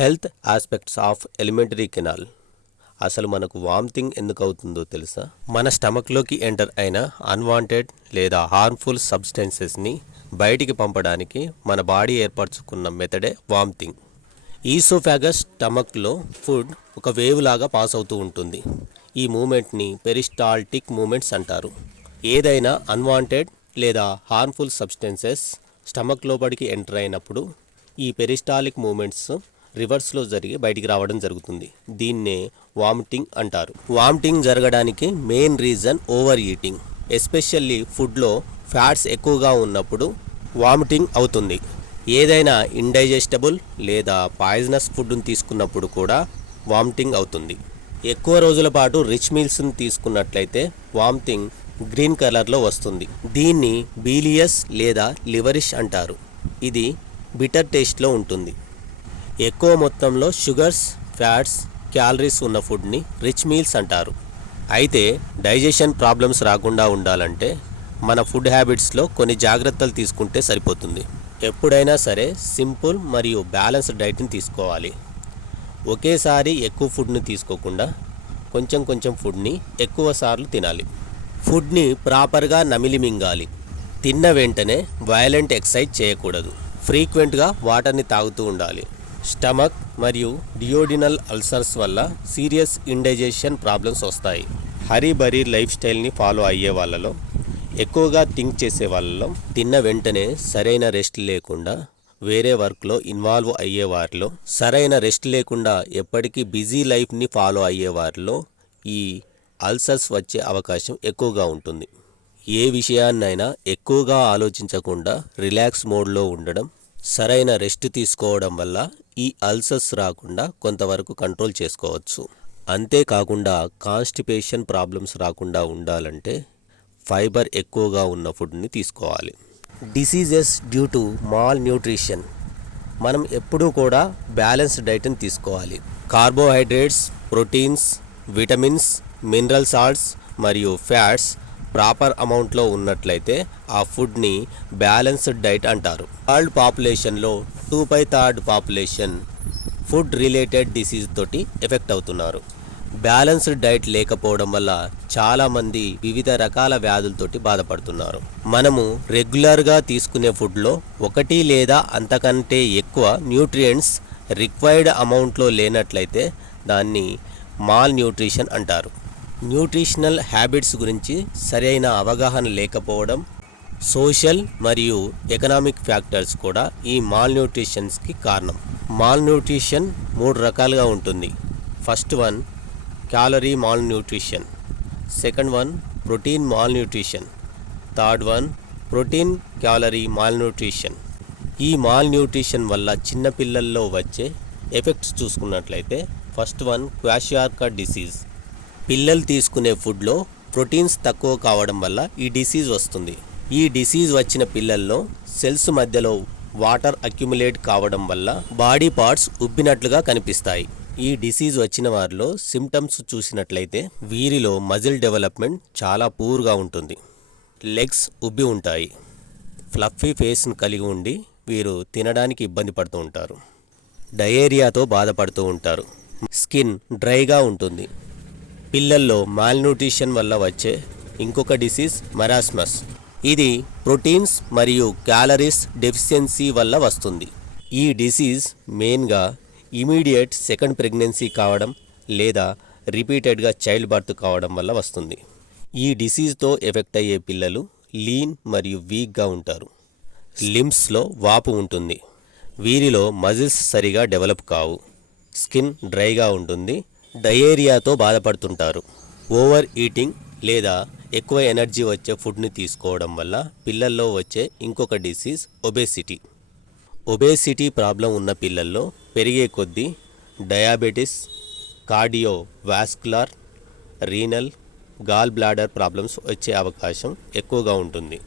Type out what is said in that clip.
Health aspects of elementary canal. అసలు మనకు vomiting ఎందుకు అవుతుందో తెలుసా? మన స్టమక్లోకి ఎంటర్ అయిన అన్వాంటెడ్ లేదా హార్మ్ఫుల్ సబ్స్టెన్సెస్ని బయటికి పంపడానికి మన బాడీ ఏర్పరచుకున్న మెథడే వామిటింగ్. ఈసోఫాగస్ స్టమక్లో ఫుడ్ ఒక వేవ్ లాగా పాస్ అవుతూ ఉంటుంది. ఈ మూమెంట్ని పెరిస్టాల్టిక్ మూమెంట్స్ అంటారు. ఏదైనా అన్వాంటెడ్ లేదా హార్మ్ఫుల్ సబ్స్టెన్సెస్ స్టమక్ లోపలికి ఎంటర్ అయినప్పుడు ఈ పెరిస్టాలిక్ మూమెంట్స్ రివర్స్లో జరిగి బయటికి రావడం జరుగుతుంది. దీన్నే వామిటింగ్ అంటారు. వామిటింగ్ జరగడానికి main reason over eating. Especially ఫుడ్లో ఫ్యాట్స్ ఎక్కువగా ఉన్నప్పుడు వామిటింగ్ అవుతుంది. ఏదైనా ఇండైజెస్టబుల్ లేదా పాయిజనస్ ఫుడ్ని తీసుకున్నప్పుడు కూడా వామిటింగ్ అవుతుంది. ఎక్కువ రోజుల పాటు రిచ్ మీల్స్ని తీసుకున్నట్లయితే వామిటింగ్ గ్రీన్ కలర్లో వస్తుంది. దీన్ని బీలియస్ లేదా లివరిష్ అంటారు. ఇది బిటర్ టేస్ట్లో ఉంటుంది. ఎక్కువ మొత్తంలో షుగర్స్, ఫ్యాట్స్, క్యాలరీస్ ఉన్న ఫుడ్ని రిచ్ మీల్స్ అంటారు. అయితే డైజెషన్ ప్రాబ్లమ్స్ రాకుండా ఉండాలంటే మన ఫుడ్ హ్యాబిట్స్లో కొన్ని జాగ్రత్తలు తీసుకుంటే సరిపోతుంది. ఎప్పుడైనా సరే సింపుల్ మరియు బ్యాలెన్స్డ్ డైట్ని తీసుకోవాలి. ఒకేసారి ఎక్కువ ఫుడ్ని తీసుకోకుండా కొంచెం కొంచెం ఫుడ్ని ఎక్కువ సార్లు తినాలి. ఫుడ్ని ప్రాపర్గా నమిలి మింగాలి. తిన్న వెంటనే వయలెంట్ ఎక్సర్సైజ్ చేయకూడదు. ఫ్రీక్వెంట్గా వాటర్ని తాగుతూ ఉండాలి. స్టమక్ మరియు డియోడినల్ అల్సర్స్ వల్ల సీరియస్ ఇండైజెషన్ ప్రాబ్లమ్స్ వస్తాయి. హరీబరీ లైఫ్ స్టైల్ని ఫాలో అయ్యే వాళ్ళలో, ఎక్కువగా థింక్ చేసే వాళ్ళలో, తిన్న వెంటనే సరైన రెస్ట్ లేకుండా వేరే వర్క్లో ఇన్వాల్వ్ అయ్యే వారిలో, సరైన రెస్ట్ లేకుండా ఎప్పటికీ బిజీ లైఫ్ని ఫాలో అయ్యే వారిలో ఈ అల్సర్స్ వచ్చే అవకాశం ఎక్కువగా ఉంటుంది. ఏ విషయాన్నైనా ఎక్కువగా ఆలోచించకుండా రిలాక్స్ మోడ్లో ఉండడం, సరైన రెస్ట్ తీసుకోవడం వల్ల ఈ అల్సర్స్ రాకుండా కొంతవరకు కంట్రోల్ చేసుకోవచ్చు. అంతేకాకుండా కాన్స్టిపేషన్ ప్రాబ్లమ్స్ రాకుండా ఉండాలంటే ఫైబర్ ఎక్కువగా ఉన్న ఫుడ్ని తీసుకోవాలి. Diseases due to malnutrition. మనం ఎప్పుడూ కూడా బ్యాలెన్స్డ్ డైట్ని తీసుకోవాలి. Carbohydrates, proteins, vitamins, mineral salts మరియు ఫ్యాట్స్ ప్రాపర్ అమౌంట్లో ఉన్నట్లయితే ఆ ఫుడ్ని బ్యాలెన్స్డ్ డైట్ అంటారు. వరల్డ్ పాపులేషన్లో 2/3 పాపులేషన్ ఫుడ్ రిలేటెడ్ డిసీజ్ తోటి ఎఫెక్ట్ అవుతున్నారు. బ్యాలెన్స్డ్ డైట్ లేకపోవడం వల్ల చాలామంది వివిధ రకాల వ్యాధులతోటి బాధపడుతున్నారు. మనము రెగ్యులర్గా తీసుకునే ఫుడ్లో 1 లేదా అంతకంటే ఎక్కువ న్యూట్రియంట్స్ రిక్వైర్డ్ అమౌంట్లో లేనట్లయితే దాన్ని మాల్ న్యూట్రిషన్ అంటారు. న్యూట్రిషనల్ హ్యాబిట్స్ గురించి సరైన అవగాహన లేకపోవడం, సోషల్ మరియు ఎకనామిక్ ఫ్యాక్టర్స్ కూడా ఈ మాల్ న్యూట్రిషన్స్కి కారణం. మాల్ న్యూట్రిషన్ 3 రకాలుగా ఉంటుంది. First one calorie mall nutrition, second one protein mall nutrition, third one protein calorie mall nutrition. ఈ మాల్ న్యూట్రిషన్ వల్ల చిన్నపిల్లల్లో వచ్చే ఎఫెక్ట్స్ చూసుకున్నట్లయితే ఫస్ట్ వన్ క్వాషియార్కా డిసీజ్. పిల్లలు తీసుకునే ఫుడ్లో ప్రోటీన్స్ తక్కువ కావడం వల్ల ఈ డిసీజ్ వస్తుంది. ఈ డిసీజ్ వచ్చిన పిల్లల్లో సెల్స్ మధ్యలో వాటర్ అక్యుములేట్ కావడం వల్ల బాడీ పార్ట్స్ ఉబ్బినట్లుగా కనిపిస్తాయి. ఈ డిసీజ్ వచ్చిన వారిలో సిమ్టమ్స్ చూసినట్లయితే వీరిలో మజిల్ డెవలప్మెంట్ చాలా పూర్గా ఉంటుంది. లెగ్స్ ఉబ్బి ఉంటాయి. ఫ్లఫీ ఫేస్ను కలిగి ఉండి వీరు తినడానికి ఇబ్బంది పడుతూ ఉంటారు. డయేరియాతో బాధపడుతూ ఉంటారు. స్కిన్ డ్రైగా ఉంటుంది. పిల్లల్లో మాల్న్యూట్రిషన్ వల్ల వచ్చే ఇంకొక డిసీజ్ మరాస్మస్. ఇది ప్రోటీన్స్ మరియు క్యాలరీస్ డెఫిషియన్సీ వల్ల వస్తుంది. ఈ డిసీజ్ మెయిన్గా ఇమీడియట్ సెకండ్ ప్రెగ్నెన్సీ కావడం లేదా రిపీటెడ్గా చైల్డ్ బర్త్ కావడం వల్ల వస్తుంది. ఈ డిసీజ్తో ఎఫెక్ట్ అయ్యే పిల్లలు లీన్ మరియు వీక్గా ఉంటారు. లింబ్స్లో వాపు ఉంటుంది. వీరిలో మజిల్స్ సరిగా డెవలప్ కావు. స్కిన్ డ్రైగా ఉంటుంది. డయేరియాతో బాధపడుతుంటారు. ఓవర్ ఈటింగ్ లేదా ఎక్కువ ఎనర్జీ వచ్చే ఫుడ్ని తీసుకోవడం వల్ల పిల్లల్లో వచ్చే ఇంకొక డిసీజ్ ఒబేసిటీ. ఒబేసిటీ ప్రాబ్లం ఉన్న పిల్లల్లో పెరిగే కొద్దీ diabetes, cardiovascular, renal, gall bladder problems వచ్చే అవకాశం ఎక్కువగా ఉంటుంది.